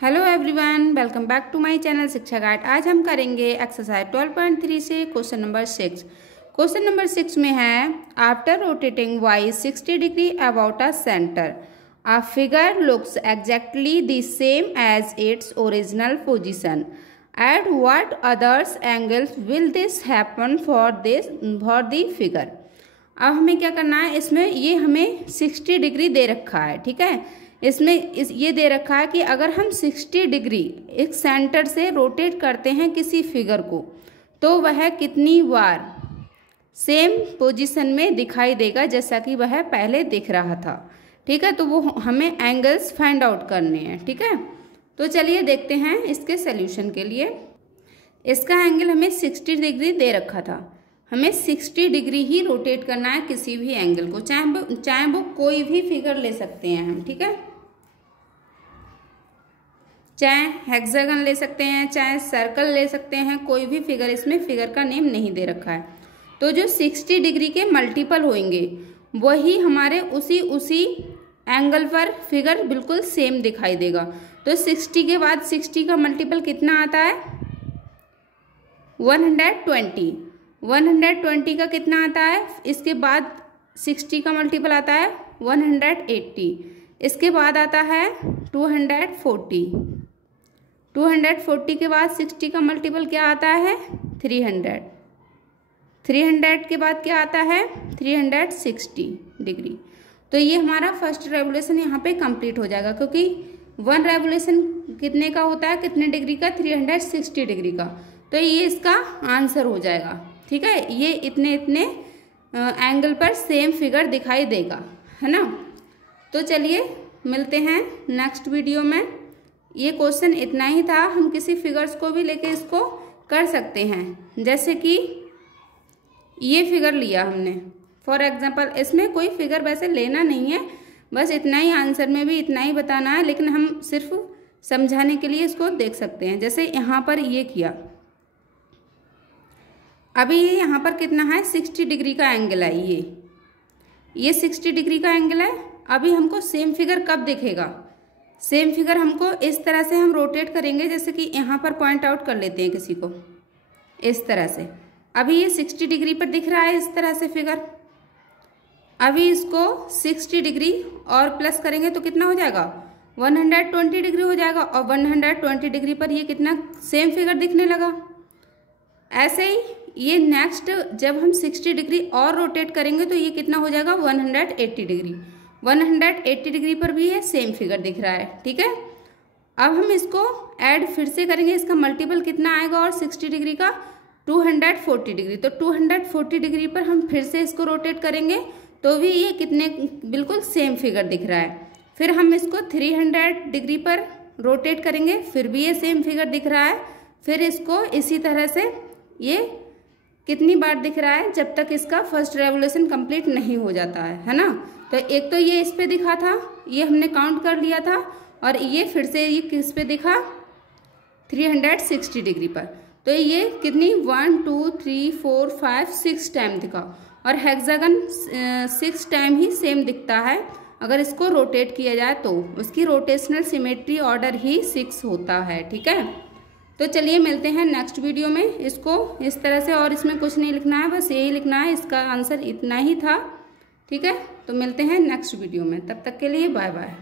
Hello everyone, welcome back to my channel Shiksha Guide. आज हम करेंगे एक्सरसाइज 12.3 से क्वेश्चन नंबर 6। क्वेश्चन नंबर 6 में है after rotating by 60 degree about a centre a figure looks exactly the same as its original position at what others angles will this happen for the figure. अब हमें क्या करना है, इसमें ये हमें 60 डिग्री दे रखा है, ठीक है। इसमें ये दे रखा है कि अगर हम 60 डिग्री एक सेंटर से रोटेट करते हैं किसी फिगर को तो वह कितनी बार सेम पोजीशन में दिखाई देगा जैसा कि वह पहले दिख रहा था, ठीक है। तो वो हमें एंगल्स फाइंड आउट करने हैं, ठीक है। तो चलिए देखते हैं इसके सल्यूशन के लिए। इसका एंगल हमें 60 डिग्री दे रखा था, हमें 60 डिग्री ही रोटेट करना है किसी भी एंगल को, चाहे वो कोई भी फिगर ले सकते हैं हम, ठीक है। चाहे हेक्सागन ले सकते हैं, चाहे सर्कल ले सकते हैं, कोई भी फिगर, इसमें फिगर का नेम नहीं दे रखा है। तो जो 60 डिग्री के मल्टीपल होंगे वही हमारे उसी एंगल पर फिगर बिल्कुल सेम दिखाई देगा। तो 60 के बाद 60 का मल्टीपल कितना आता है? 120। 120 का कितना आता है? इसके बाद 60 का मल्टीपल आता है 180। इसके बाद आता है 240। 240 के बाद 60 का मल्टीपल क्या आता है? 300। 300 के बाद क्या आता है? 360 डिग्री। तो ये हमारा फर्स्ट रेवोल्यूशन यहाँ पे कंप्लीट हो जाएगा, क्योंकि 1 रेवोल्यूशन कितने का होता है, कितने डिग्री का? 360 डिग्री का। तो ये इसका आंसर हो जाएगा, ठीक है। ये इतने एंगल पर सेम फिगर दिखाई देगा, है ना। तो चलिए मिलते हैं नेक्स्ट वीडियो में। ये क्वेश्चन इतना ही था, हम किसी फिगर्स को भी लेके इसको कर सकते हैं। जैसे कि ये फिगर लिया हमने फॉर एग्जांपल, इसमें कोई फिगर वैसे लेना नहीं है, बस इतना ही आंसर में भी इतना ही बताना है, लेकिन हम सिर्फ समझाने के लिए इसको देख सकते हैं। जैसे यहाँ पर ये किया, अभी ये यहाँ पर कितना है? 60 डिग्री का एंगल है, ये 60 डिग्री का एंगल है। अभी हमको सेम फिगर कब दिखेगा? सेम फिगर हमको इस तरह से हम रोटेट करेंगे, जैसे कि यहाँ पर पॉइंट आउट कर लेते हैं किसी को, इस तरह से। अभी ये 60 डिग्री पर दिख रहा है इस तरह से फिगर। अभी इसको 60 डिग्री और प्लस करेंगे तो कितना हो जाएगा? 120 डिग्री हो जाएगा, और 120 डिग्री पर ये कितना सेम फिगर दिखने लगा। ऐसे ही ये नेक्स्ट जब हम 60 डिग्री और रोटेट करेंगे तो ये कितना हो जाएगा? 180 डिग्री। 180 डिग्री पर भी ये सेम फिगर दिख रहा है, ठीक है। अब हम इसको ऐड फिर से करेंगे, इसका मल्टीपल कितना आएगा? और 60 डिग्री का 240 डिग्री। तो 240 डिग्री पर हम फिर से इसको रोटेट करेंगे तो भी ये कितने बिल्कुल सेम फिगर दिख रहा है। फिर हम इसको 300 डिग्री पर रोटेट करेंगे, फिर भी ये सेम फिगर दिख रहा है। फिर इसको इसी तरह से ये कितनी बार दिख रहा है? जब तक इसका फर्स्ट रेवोल्यूशन कंप्लीट नहीं हो जाता है ना। तो एक तो ये इस पे दिखा था, ये हमने काउंट कर लिया था, और ये फिर से ये किस पे दिखा? 360 डिग्री पर। तो ये कितनी 1 2 3 4 5 6 टाइम दिखा, और हेक्सागन 6 टाइम ही सेम दिखता है। अगर इसको रोटेट किया जाए तो उसकी रोटेशनल सिमेट्री ऑर्डर ही 6 होता है, ठीक है। तो चलिए मिलते हैं नेक्स्ट वीडियो में। इसको इस तरह से, और इसमें कुछ नहीं लिखना है, बस यही लिखना है, इसका आंसर इतना ही था, ठीक है। तो मिलते हैं नेक्स्ट वीडियो में, तब तक के लिए बाय बाय।